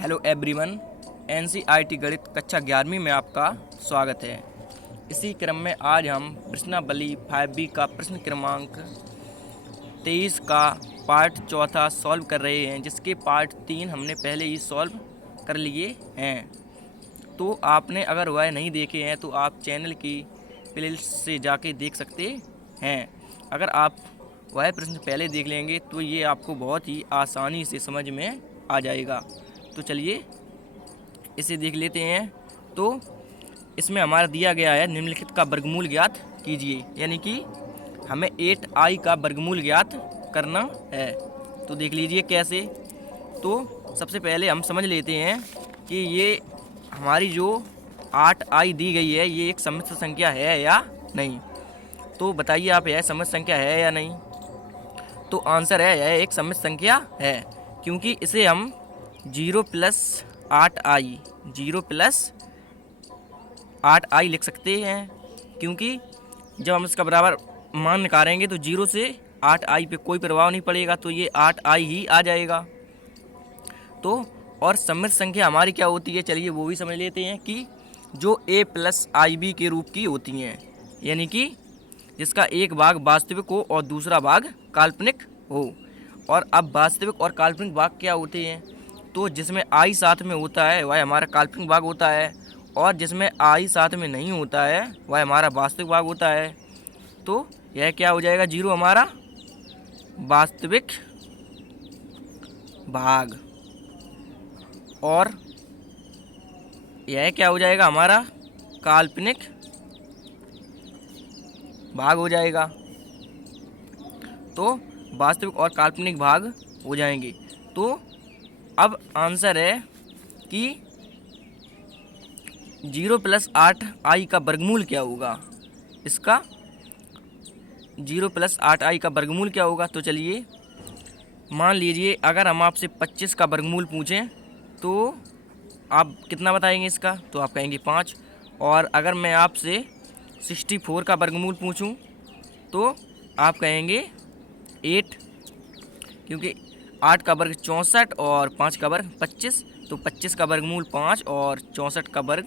Hello everyone. NCERT गणित कक्षा 11वीं में आपका स्वागत है। इसी क्रम में आज हम प्रश्नावली 5B का प्रश्न क्रमांक 23 का पार्ट चौथा सॉल्व कर रहे हैं, जिसके पार्ट 3 हमने पहले ही सॉल्व कर लिए हैं। तो आपने अगर वह नहीं देखे हैं तो आप चैनल की प्लेलिस्ट से जाके देख सकते हैं। अगर आप वह प्रश्न पहले देख लेंगे तो ये आपको बहुत ही आसानी से समझ में आ जाएगा। तो चलिए इसे देख लेते हैं। तो इसमें हमारा दिया गया है निम्नलिखित का वर्गमूल ज्ञात कीजिए, यानी कि हमें 8i का वर्गमूल ज्ञात करना है। तो देख लीजिए कैसे। तो सबसे पहले हम समझ लेते हैं कि ये हमारी जो 8i दी गई है ये एक सम्मिश्र संख्या है या नहीं। तो बताइए आप, यह सम्मिश्र संख्या है या नहीं। तो आंसर है यह एक सम्मिश्र संख्या है, क्योंकि इसे हम 0 + 8i लिख सकते हैं। क्योंकि जब हम इसका बराबर मान निकालेंगे तो 0 से 8i पे कोई प्रभाव नहीं पड़ेगा, तो ये 8i ही आ जाएगा। तो और सम्मिश्र संख्या हमारी क्या होती है, चलिए वो भी समझ लेते हैं कि जो a + ib के रूप की होती हैं, यानी कि जिसका एक भाग वास्तविक हो और दूसरा भाग काल्पनिक हो। और अब वास्तविक और काल्पनिक भाग क्या होते हैं, तो जिसमें i साथ में होता है वह हमारा काल्पनिक भाग होता है, और जिसमें i साथ में नहीं होता है वह हमारा वास्तविक भाग होता है। तो यह क्या हो जाएगा, 0 हमारा वास्तविक भाग, और यह क्या हो जाएगा, हमारा काल्पनिक भाग हो जाएगा। तो वास्तविक और काल्पनिक भाग हो जाएंगे। तो अब आंसर है कि 0 + 8i का वर्गमूल क्या होगा। इसका 0 + 8i का वर्गमूल क्या होगा। तो चलिए मान लीजिए अगर हम आपसे 25 का वर्गमूल पूछें तो आप कितना बताएंगे इसका, तो आप कहेंगे 5। और अगर मैं आपसे 64 का वर्गमूल पूछूं तो आप कहेंगे 8, क्योंकि 8 का वर्ग 64 और 5 का वर्ग 25। तो 25 का वर्गमूल 5 और 64 का वर्ग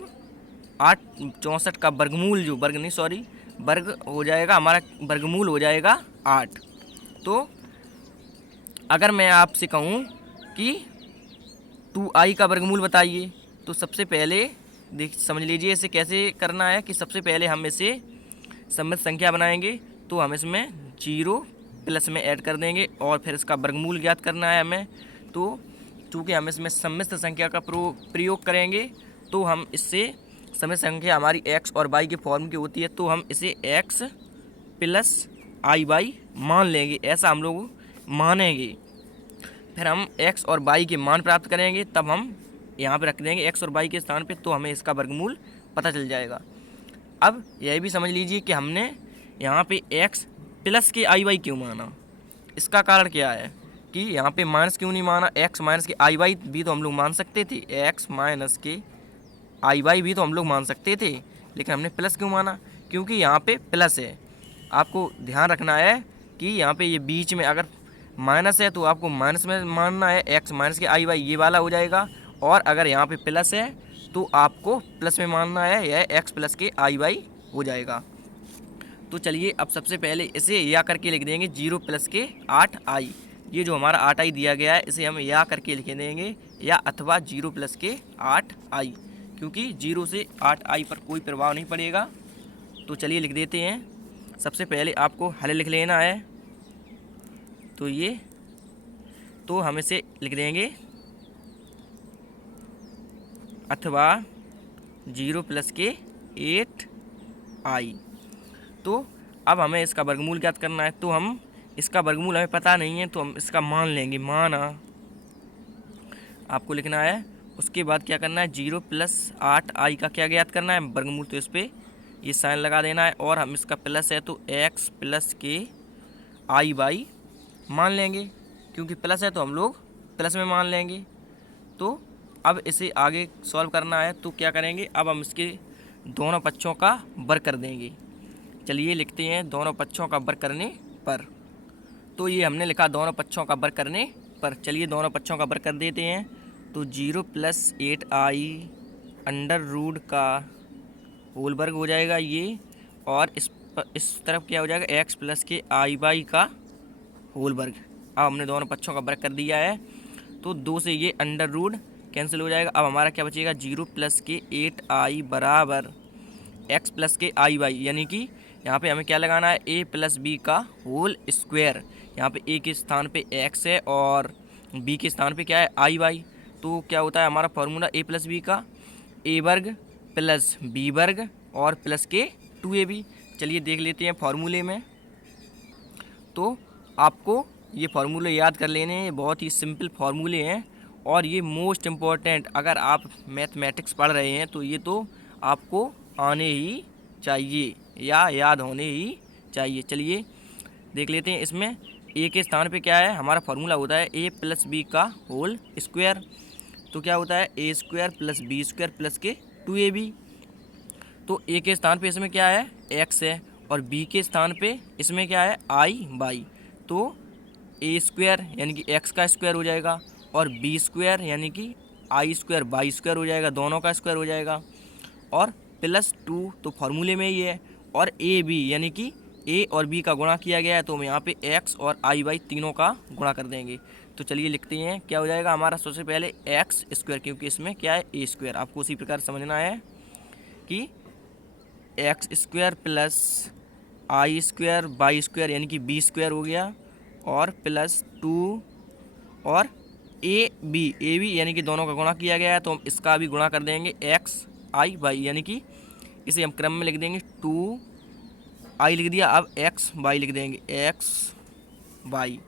8। 64 का वर्गमूल जो वर्ग नहीं सॉरी वर्ग हो जाएगा, हमारा वर्गमूल हो जाएगा 8। तो अगर मैं आपसे कहूँ कि 2i का वर्गमूल बताइए, तो सबसे पहले देख समझ लीजिए इसे कैसे करना है कि सबसे पहले हम इसे सम्मिश्र संख्या बनाएंगे। तो हम इसमें 0 प्लस में ऐड कर देंगे और फिर इसका वर्गमूल ज्ञात करना है हमें। तो चूँकि हम इसमें सम्मिश्र संख्या का प्रयोग करेंगे तो हम इससे सम्मिश्र संख्या हमारी x और y के फॉर्म की होती है, तो हम इसे x + iy मान लेंगे, ऐसा हम लोग मानेंगे। फिर हम x और y के मान प्राप्त करेंगे, तब हम यहाँ पे रख देंगे x और y के स्थान पे, तो हमें इसका वर्गमूल पता चल जाएगा। अब यह भी समझ लीजिए कि हमने यहाँ पे x + के iy क्यों माना। इसका कारण क्या है कि यहाँ पे माइनस क्यों नहीं माना। x - के iy भी तो हम लोग मान सकते थे, x - के iy भी तो हम लोग मान सकते थे, लेकिन हमने प्लस क्यों माना, क्योंकि यहाँ पे प्लस है। आपको ध्यान रखना है कि यहाँ पे ये बीच में अगर माइनस है तो आपको माइनस में मानना है, x - के iy ये वाला हो जाएगा, और अगर यहाँ पे प्लस है तो आपको प्लस में मानना है, यह x + के iy हो जाएगा। तो चलिए अब सबसे पहले इसे या करके लिख देंगे 0 + के 8i। ये जो हमारा 8i दिया गया है इसे हम या करके लिख देंगे, या अथवा 0 + के 8i, क्योंकि 0 से 8i पर कोई प्रभाव नहीं पड़ेगा। तो चलिए लिख देते हैं। सबसे पहले आपको हल लिख लेना है, तो ये तो हम इसे लिख देंगे अथवा 0 + के 8i। तो अब हमें इसका वर्गमूल ज्ञात करना है, तो हम इसका वर्गमूल हमें पता नहीं है तो हम इसका मान लेंगे, माना आपको लिखना है। उसके बाद क्या करना है, 0 + 8i का क्या ज्ञात करना है, वर्गमूल। तो इस पर ये साइन लगा देना है, और हम इसका प्लस है तो x + के iy मान लेंगे, क्योंकि प्लस है तो हम लोग प्लस में मान लेंगे। तो अब इसे आगे सॉल्व करना है, तो क्या करेंगे, अब हम इसके दोनों पक्षों का वर्ग कर देंगे। चलिए लिखते हैं दोनों पक्षों का वर्ग करने पर। तो ये हमने लिखा दोनों पक्षों का वर्ग करने पर। चलिए दोनों पक्षों का वर्ग कर देते हैं। तो 0+8i अंडर रूट का होल वर्ग हो जाएगा ये, और इस तरफ क्या हो जाएगा, x प्लस के आई बाई का होल वर्ग। अब हमने दोनों पक्षों का वर्ग कर दिया है, तो 2 से ये अंडर रूट कैंसिल हो जाएगा। अब हमारा क्या बचेगा, 0+8i बराबर x प्लस के आई बाई, यानी कि यहाँ पे हमें क्या लगाना है, a प्लस बी का होल स्क्वायर। यहाँ पे a के स्थान पे x है और b के स्थान पे क्या है, आई बाई। तो क्या होता है हमारा फॉर्मूला a प्लस बी का, a वर्ग प्लस b वर्ग और प्लस के 2ab। चलिए देख लेते हैं फार्मूले में। तो आपको ये फार्मूले याद कर लेने हैं, बहुत ही सिंपल फार्मूले हैं और ये मोस्ट इम्पॉर्टेंट, अगर आप मैथमेटिक्स पढ़ रहे हैं तो ये तो आपको आने ही चाहिए या याद होने ही चाहिए। चलिए देख लेते हैं। इसमें a के स्थान पे क्या है, हमारा फार्मूला होता है a प्लस बी का होल स्क्वायर। तो क्या होता है, a square plus B square plus के 2ab। तो a के स्थान पे इसमें क्या है, x है, और b के स्थान पे इसमें क्या है, i बाई। तो a स्क्वायर यानी कि x का स्क्वायर हो जाएगा, और b स्क्वायर यानी कि i स्क्वायर बाई स्क्वायर हो जाएगा, दोनों का स्क्वायर हो जाएगा, और प्लस 2 तो फार्मूले में ही है, और ए बी यानी कि a और b का गुणा किया गया है, तो हम यहाँ पे x और i बाई तीनों का गुणा कर देंगे। तो चलिए लिखते हैं, क्या हो जाएगा हमारा, सबसे पहले x स्क्वायर, क्योंकि इसमें क्या है, a स्क्वायर। आपको उसी प्रकार समझना है कि X square plus I square by square यानी कि बी स्क्वायर हो गया, और प्लस 2 और ए बी यानी कि दोनों का गुणा किया गया है, तो हम इसका भी गुणा कर देंगे एक्स आई बाई, यानी कि इसे हम क्रम में लिख देंगे, 2 आई लिख दिया, अब एक्स बाई लिख देंगे, एक्स बाई।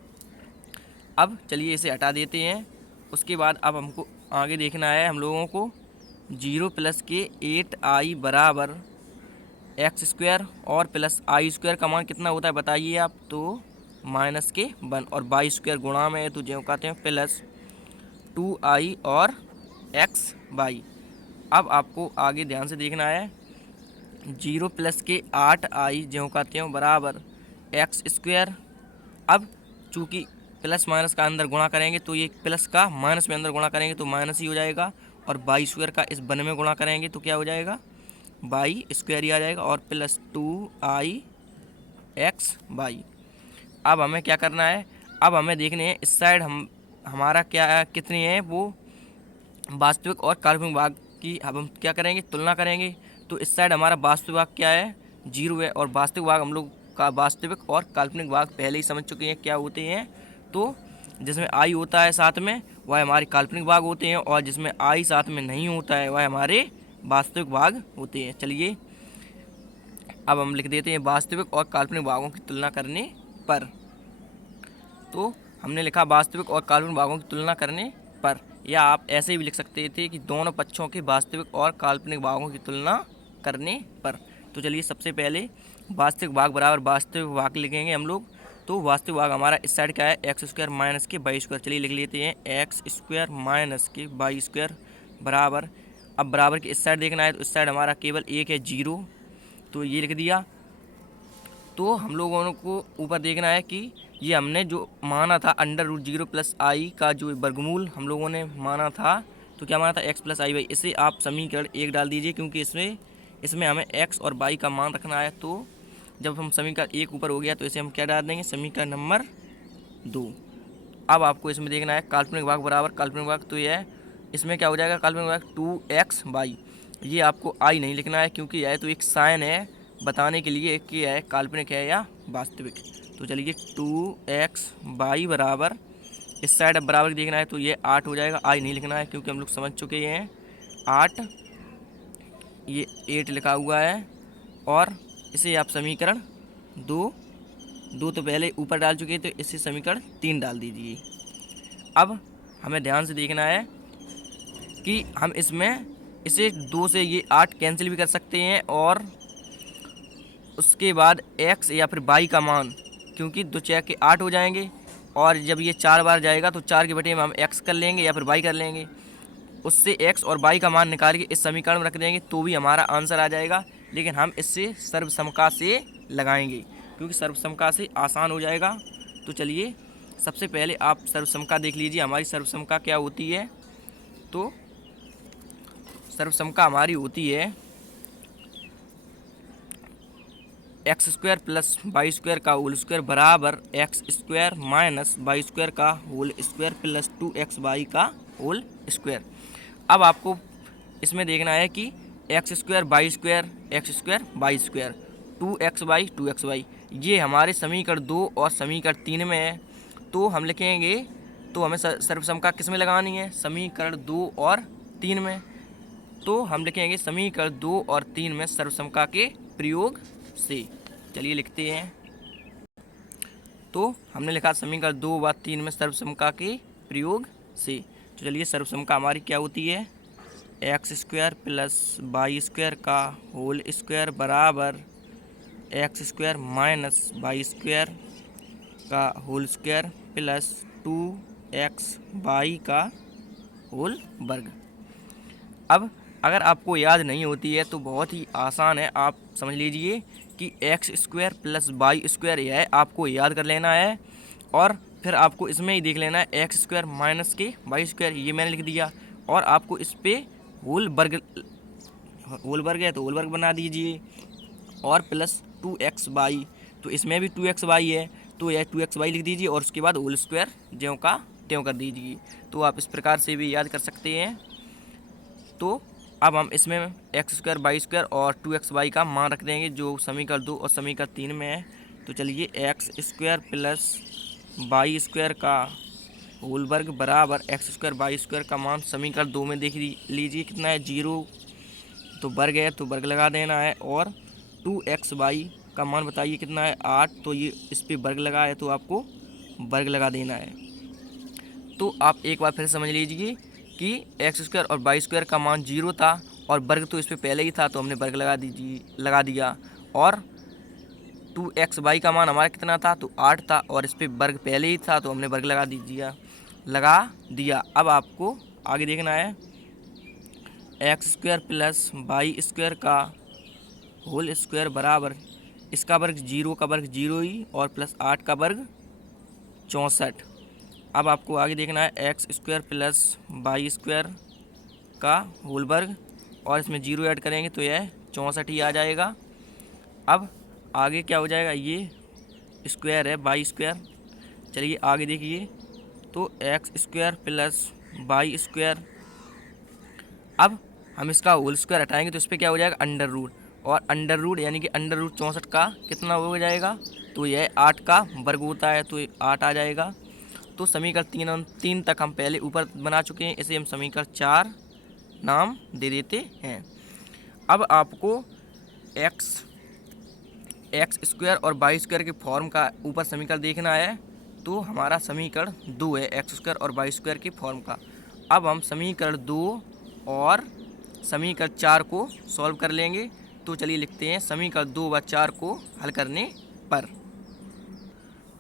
अब चलिए इसे हटा देते हैं। उसके बाद अब हमको आगे देखना है हम लोगों को, 0+8i बराबर एक्स स्क्वायर और प्लस आई स्क्वायर का मान कितना होता है बताइए आप। तो -1 और बाई स्क्वायर गुणा में है, तो जो कहते हैं प्लस 2i और एक्स बाई। अब आपको आगे ध्यान से देखना है, 0+8i जो कहते हैं बराबर एक्स स्क्वायर। अब चूँकि प्लस माइनस का अंदर गुणा करेंगे तो ये प्लस का माइनस में अंदर गुणा करेंगे तो माइनस ही हो जाएगा, और बाई स्क्वायर का इस वन में गुणा करेंगे तो क्या हो जाएगा, बाई स्क्वायर ही आ जाएगा, और प्लस 2i एक्स बाई। अब हमें क्या करना है, अब हमें देखने हैं इस साइड हमारा क्या कितनी है वो वास्तविक और काल्पनिक भाग की। अब हम क्या करेंगे, तुलना करेंगे। तो इस साइड हमारा वास्तविक भाग क्या है, 0 है, और वास्तविक भाग हम लोग का वास्तविक और काल्पनिक भाग पहले ही समझ चुके हैं क्या होते हैं। तो जिसमें आई होता है साथ में वह हमारे काल्पनिक भाग होते हैं, और जिसमें आई साथ में नहीं होता है वह हमारे वास्तविक भाग होते हैं। चलिए अब हम लिख देते हैं वास्तविक और काल्पनिक भागों की तुलना करने पर। तो हमने लिखा वास्तविक और काल्पनिक भागों की तुलना करने पर, या आप ऐसे भी लिख सकते थे कि दोनों पक्षों के वास्तविक और काल्पनिक भागों की तुलना करने पर। तो चलिए सबसे पहले वास्तविक भाग बराबर वास्तविक भाग लिखेंगे हम लोग। तो वास्तविक भाग हमारा इस साइड क्या है, एक्स स्क्वायर माइनस के बाई स्क्वायर। चलिए लिख लेते हैं, एक्स स्क्वायर माइनस के बाई स्क्वायर बराबर। अब बराबर की इस साइड देखना है, तो इस साइड हमारा केवल एक है 0, तो ये लिख दिया। तो हम लोगों को ऊपर देखना है कि ये हमने जो माना था √0+i का जो वर्गमूल हम लोगों ने माना था, तो क्या माना था, x प्लस आई बाई। इसे आप समीकरण 1 डाल दीजिए, क्योंकि इसमें हमें x और y का मान रखना है। तो जब हम समीकरण 1 ऊपर हो गया तो इसे हम क्या डाल देंगे, समीकरण नंबर 2। अब आपको इसमें देखना है काल्पनिक भाग बराबर काल्पनिक भाग, तो यह इसमें क्या हो जाएगा, काल्पनिक भाग 2x बाई। ये आपको आई नहीं लिखना है, क्योंकि यह तो एक साइन है बताने के लिए कि यह काल्पनिक है या वास्तविक। तो चलिए 2x बाई बराबर, इस साइड अब बराबर देखना है तो ये 8 हो जाएगा। आई नहीं लिखना है क्योंकि हम लोग समझ चुके हैं 8, ये 8 लिखा हुआ है। और इसे आप समीकरण 2 तो पहले ऊपर डाल चुके हैं, तो इसे समीकरण 3 डाल दीजिए। अब हमें ध्यान से देखना है कि हम इसमें इसे 2 से ये 8 कैंसिल भी कर सकते हैं, और उसके बाद x या फिर y का मान, क्योंकि 2 4 के 8 हो जाएंगे, और जब ये 4 बार जाएगा तो 4 के बटे में हम x कर लेंगे या फिर y कर लेंगे। उससे x और y का मान निकाल के इस समीकरण में रख देंगे तो भी हमारा आंसर आ जाएगा। लेकिन हम इससे सर्वसमका से लगाएंगे, क्योंकि सर्वसमका से आसान हो जाएगा। तो चलिए सबसे पहले आप सर्वसमका देख लीजिए, हमारी सर्वसमका क्या होती है। तो सर्वसमका हमारी होती है X square plus Y square का होल स्क्वायर बराबर X square minus Y square का होल स्क्वायर प्लस 2xy का होल स्क्वायर। अब आपको इसमें देखना है कि X square Y square, X square Y square, 2xy ये हमारे समीकरण 2 और समीकरण 3 में है। तो हम लिखेंगे, तो हमें सर्वसमका किस में लगानी है? समीकरण 2 और 3 में। तो हम लिखेंगे समीकरण 2 और 3 में सर्वसमका के प्रयोग से। चलिए लिखते हैं। तो हमने लिखा समीकरण 2 व 3 में सर्वसमका के प्रयोग से। तो चलिए सर्वसमका हमारी क्या होती है? X square plus Y square का होल स्क्वायर बराबर X square minus Y square का होल स्क्वायर प्लस 2xy का होल वर्ग। अब अगर आपको याद नहीं होती है तो बहुत ही आसान है, आप समझ लीजिए कि X square plus Y square यह है, आपको याद कर लेना है। और फिर आपको इसमें ही देख लेना है एक्स स्क्वायर माइनस के वाई स्क्वायर, ये मैंने लिख दिया। और आपको इस पर होल वर्ग है तो होल वर्ग बना दीजिए, और प्लस 2xy, तो इसमें भी 2xy है तो यह 2xy लिख दीजिए, और उसके बाद होल स्क्वायर ज्यों का त्यों कर दीजिए। तो आप इस प्रकार से भी याद कर सकते हैं। तो अब हम इसमें एक्स स्क्वायर वाई स्क्वायर और 2xy का मान रख देंगे जो समीकरण 2 और समीकरण 3 में है। तो चलिए X square plus Y square का होल वर्ग बराबर एक्स स्क्वायर वाई स्क्वायर का मान समीकरण 2 में देख लीजिए कितना है, 0, तो वर्ग है तो वर्ग लगा देना है। और 2xy का मान बताइए कितना है, 8, तो ये इस पर वर्ग लगा है तो आपको वर्ग लगा देना है। तो आप एक बार फिर समझ लीजिए कि एक्स स्क्वायर और वाई स्क्वायर का मान 0 था, और वर्ग तो इस पर पहले ही था तो हमने वर्ग लगा दिया। और 2xy का मान हमारा कितना था, तो 8 था, और इस पर वर्ग पहले ही था तो हमने वर्ग लगा दिया। अब आपको आगे देखना है X square plus Y square का होल स्क्वायर बराबर इसका वर्ग 0 का वर्ग 0 ही, और प्लस 8 का वर्ग 64। अब आपको आगे देखना है X square plus Y square का होल वर्ग, और इसमें 0 ऐड करेंगे तो यह 64 ही आ जाएगा। अब आगे क्या हो जाएगा, ये स्क्वायर है वाई स्क्वायर। चलिए आगे देखिए, तो X square plus Y square, अब हम इसका होल स्क्वायर हटाएंगे तो इस पर क्या हो जाएगा, अंडर रूट, और अंडर रूट यानी कि अंडर रूट 64 का कितना हो जाएगा, तो यह 8 का वर्ग होता है तो 8 आ जाएगा। तो समीकरण 3 तक हम पहले ऊपर बना चुके हैं, इसे हम समीकरण 4 नाम दे देते हैं। अब आपको एक्स स्क्वायर और वाई स्क्वायर के फॉर्म का ऊपर समीकरण देखना है। तो हमारा समीकरण 2 है एक्स स्क्वायर और वाई स्क्वायर के फॉर्म का। अब हम समीकरण 2 और समीकरण 4 को सॉल्व कर लेंगे। तो चलिए लिखते हैं समीकरण 2 व 4 को हल करने पर।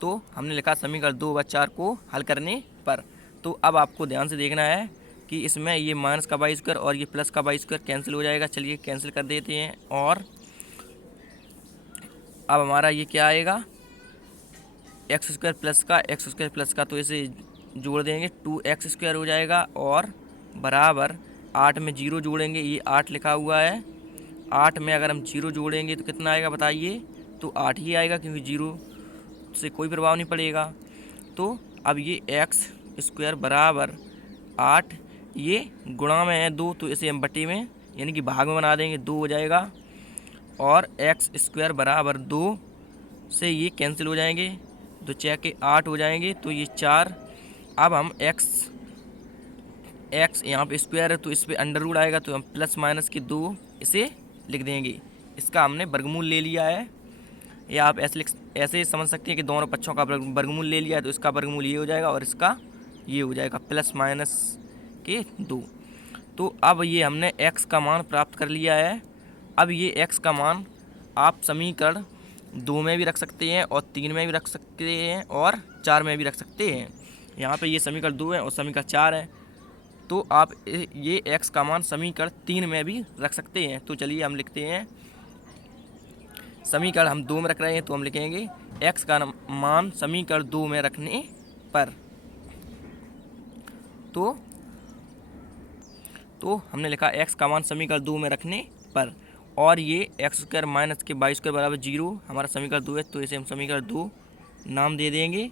तो हमने लिखा समीकरण 2 व 4 को हल करने पर। तो अब आपको ध्यान से देखना है कि इसमें ये माइनस का वाई स्क्वायर और ये प्लस का वाई स्क्वायर कैंसिल हो जाएगा। चलिए कैंसिल कर देते हैं, और अब हमारा ये क्या आएगा, एक्स स्क्वायर प्लस का तो इसे जोड़ देंगे 2x स्क्वायर हो जाएगा, और बराबर 8 में 0 जोड़ेंगे, ये 8 लिखा हुआ है, 8 में अगर हम 0 जोड़ेंगे तो कितना आएगा बताइए, तो 8 ही आएगा क्योंकि 0 से कोई प्रभाव नहीं पड़ेगा। तो अब ये एक्स स्क्वायर बराबर 8, ये गुणा में है 2 तो इसे हम बटे में यानी कि भाग में बना देंगे, 2 हो जाएगा। और एक्स स्क्वायर बराबर 2 से ये कैंसिल हो जाएंगे, 2 6 के 8 हो जाएंगे तो ये 4। अब हम एक्स यहाँ पे स्क्वायर है तो इस पर अंडर रूट आएगा, तो हम प्लस माइनस के 2 इसे लिख देंगे। इसका हमने वर्गमूल ले लिया है, या आप ऐसे समझ सकते हैं कि दोनों पक्षों का वर्गमूल ले लिया है, तो इसका वर्गमूल ये हो जाएगा और इसका ये हो जाएगा प्लस माइनस के 2। तो अब ये हमने x का मान प्राप्त कर लिया है। अब ये x का मान आप समीकरण 2 में भी रख सकते हैं, और 3 में भी रख सकते हैं, और 4 में भी रख सकते हैं। यहाँ पे ये समीकरण 2 है और समीकरण 4 है, तो आप ये x का मान समीकरण 3 में भी रख सकते हैं। तो चलिए हम लिखते हैं, समीकरण हम 2 में रख रहे हैं तो हम लिखेंगे x का मान समीकरण 2 में रखने पर। तो तो हमने लिखा x का मान समीकरण 2 में रखने पर, और ये एक्स स्क्वायर माइनस के वाई स्क्वायर बराबर 0 हमारा समीकरण 2 है, तो इसे हम समीकरण 2 नाम दे देंगे।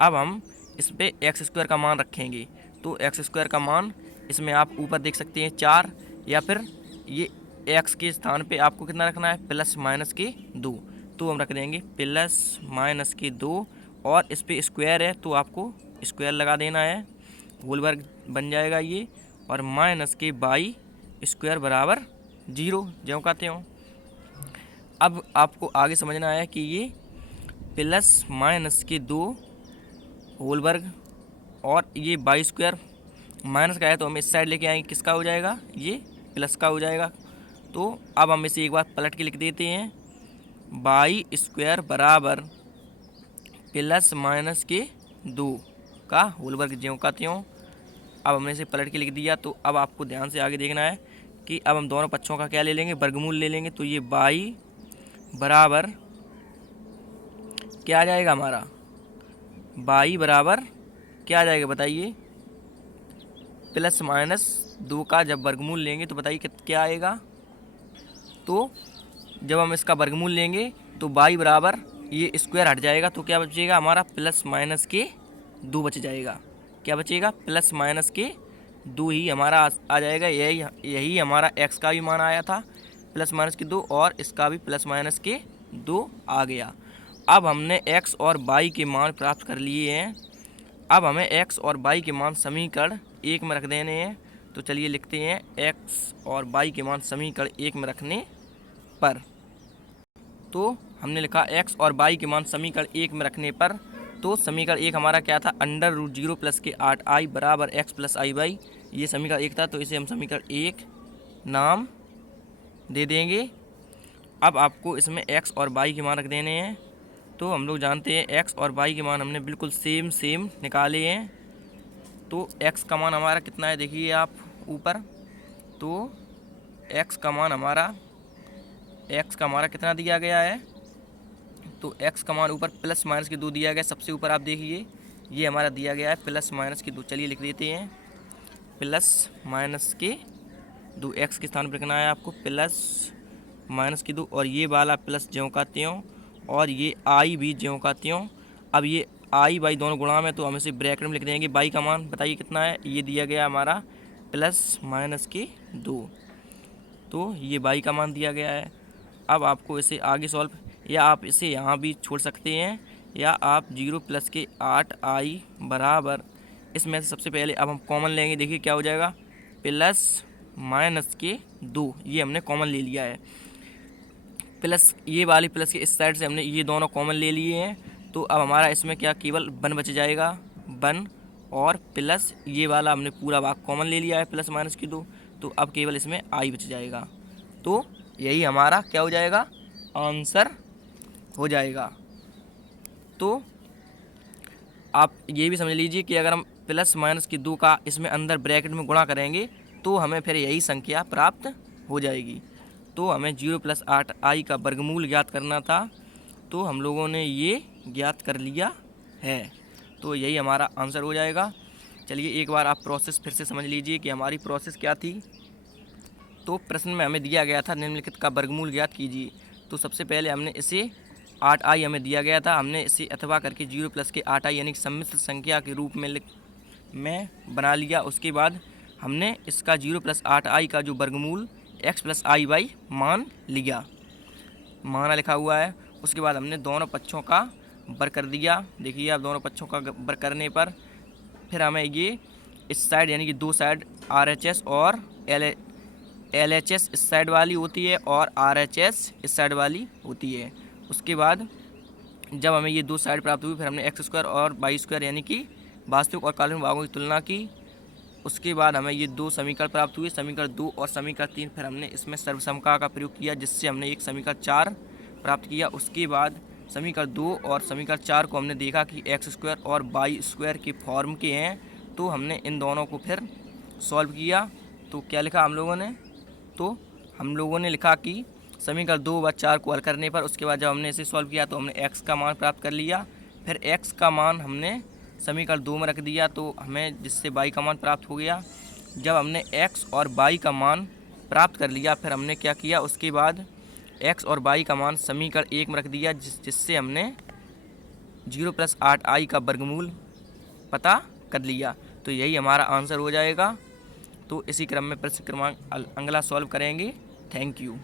अब हम इस पे एक्स स्क्वायर का मान रखेंगे, तो एक्स स्क्वायर का मान इसमें आप ऊपर देख सकते हैं 4, या फिर ये एक्स के स्थान पे आपको कितना रखना है, प्लस माइनस के 2, तो हम रख देंगे प्लस माइनस के 2, और इस पे स्क्वायर है तो आपको स्क्वायर लगा देना है, होल वर्ग बन जाएगा ये, और माइनस के बाई स्क्वायर बराबर 0 ज्यों का त्यों। अब आपको आगे समझना है कि ये प्लस माइनस के 2 होल वर्ग और ये बाई स्क्वायर माइनस का है, तो हम इस साइड लेके आएंगे, किसका हो जाएगा, ये प्लस का हो जाएगा। तो अब हम इसे एक बार पलट के लिख देते हैं, बाई स्क्वायर बराबर प्लस माइनस के 2 का होल वर्ग ज्यों का त्यों। अब हमने इसे पलट के लिख दिया। तो अब आपको ध्यान से आगे देखना है कि अब हम दोनों पक्षों का क्या ले लेंगे, वर्गमूल ले लेंगे। तो ये बाई बराबर क्या आ जाएगा हमारा, बाई बराबर क्या आ जाएगा बताइए, प्लस माइनस 2 का जब वर्गमूल लेंगे तो बताइए क्या आएगा। तो जब हम इसका वर्गमूल लेंगे तो बाई बराबर ये स्क्वायर हट जाएगा, तो क्या बचेगा हमारा, प्लस माइनस के 2 बच जाएगा। क्या बचेगा, प्लस माइनस के 2 ही हमारा आ जाएगा। यही हमारा x का भी मान आया था प्लस माइनस के 2, और इसका भी प्लस माइनस के 2 आ गया। अब हमने x और y के मान प्राप्त कर लिए हैं। अब हमें x और y के मान समीकरण 1 में रख देने हैं। तो चलिए लिखते हैं, x और y के मान समीकरण 1 में रखने पर। तो हमने लिखा x और y के मान समीकरण 1 में रखने पर, तो समीकरण 1 हमारा क्या था, √0 प्लस के 8i बराबर x प्लस आई वाई, ये समीकरण 1 था, तो इसे हम समीकरण 1 नाम दे देंगे। अब आपको इसमें x और y के मान रख देने हैं। तो हम लोग जानते हैं x और y के मान हमने बिल्कुल सेम निकाले हैं। तो x का मान हमारा कितना है, देखिए आप ऊपर, तो x का मान हमारा कितना दिया गया है, तो x का मान ऊपर प्लस माइनस के 2 दिया गया, सबसे ऊपर आप देखिए ये हमारा दिया गया है प्लस माइनस के 2। चलिए लिख देते हैं, प्लस माइनस के 2, x के स्थान पर लिखना है आपको प्लस माइनस के 2, और ये वाला प्लस ज्यों का त्यों, और ये i भी ज्यों का त्यों। अब ये i बाई दोनों गुणा में, तो हम इसे ब्रैकेट में लिख देंगे। बाई का मान बताइए कितना है, ये दिया गया हमारा प्लस माइनस के 2, तो ये बाई का मान दिया गया है। अब आपको इसे आगे सॉल्व, या आप इसे यहाँ भी छोड़ सकते हैं, या आप 0 प्लस के 8i बराबर, इसमें से सबसे पहले अब हम कॉमन लेंगे। देखिए क्या हो जाएगा, प्लस माइनस के 2, ये हमने कॉमन ले लिया है। प्लस ये वाली प्लस के इस साइड से हमने ये दोनों कॉमन ले लिए हैं। तो अब हमारा इसमें क्या केवल 1 बच जाएगा, 1, और प्लस ये वाला हमने पूरा भाग कॉमन ले लिया है प्लस माइनस के 2, तो अब केवल इसमें i बच जाएगा। तो यही हमारा क्या हो जाएगा, आंसर हो जाएगा। तो आप ये भी समझ लीजिए कि अगर हम प्लस माइनस की 2 का इसमें अंदर ब्रैकेट में गुणा करेंगे तो हमें फिर यही संख्या प्राप्त हो जाएगी। तो हमें 0 प्लस 8i का वर्गमूल ज्ञात करना था, तो हम लोगों ने ये ज्ञात कर लिया है। तो यही हमारा आंसर हो जाएगा। चलिए एक बार आप प्रोसेस फिर से समझ लीजिए कि हमारी प्रोसेस क्या थी। तो प्रश्न में हमें दिया गया था निम्नलिखित का वर्गमूल ज्ञात कीजिए। तो सबसे पहले हमने इसे 8i हमें दिया गया था, हमने इसे अथवा करके 0 प्लस के 8i यानी कि सम्मिश्र संख्या के रूप में बना लिया। उसके बाद हमने इसका 0 प्लस 8i का जो वर्गमूल x प्लस आई वाई मान लिया, माना लिखा हुआ है। उसके बाद हमने दोनों पक्षों का वर्ग कर दिया। देखिए आप दोनों पक्षों का वर्ग करने पर फिर हमें ये इस साइड यानी कि 2 साइड RHS और LHS इस साइड वाली होती है और RHS इस साइड वाली होती है। उसके बाद जब हमें ये 2 साइड प्राप्त हुई, फिर हमने x स्क्वायर और y स्क्वायर यानी कि वास्तविक और काल्पनिक भागों की तुलना की। उसके बाद हमें ये 2 समीकरण प्राप्त हुए, समीकरण 2 और समीकरण 3। फिर हमने इसमें सर्वसमता का प्रयोग किया, जिससे हमने एक समीकरण 4 प्राप्त किया। उसके बाद समीकरण 2 और समीकरण 4 को हमने देखा कि x स्क्वायर और y स्क्वायर के फॉर्म के हैं, तो हमने इन दोनों को फिर सॉल्व किया। तो क्या लिखा हम लोगों ने, तो हम लोगों ने लिखा कि समीकरण 2 व 4 को हल करने पर, उसके बाद जब हमने इसे सॉल्व किया तो हमने x का मान प्राप्त कर लिया। फिर x का मान हमने समीकरण 2 में रख दिया, तो हमें जिससे y का मान प्राप्त हो गया। जब हमने x और y का मान प्राप्त कर लिया, फिर हमने क्या किया, उसके बाद x और y का मान समीकरण 1 में रख दिया, जिससे हमने 0+8i का वर्गमूल पता कर लिया। तो यही हमारा आंसर हो जाएगा। तो इसी क्रम में प्रश्न क्रमांक अगला सॉल्व करेंगे। Thank you.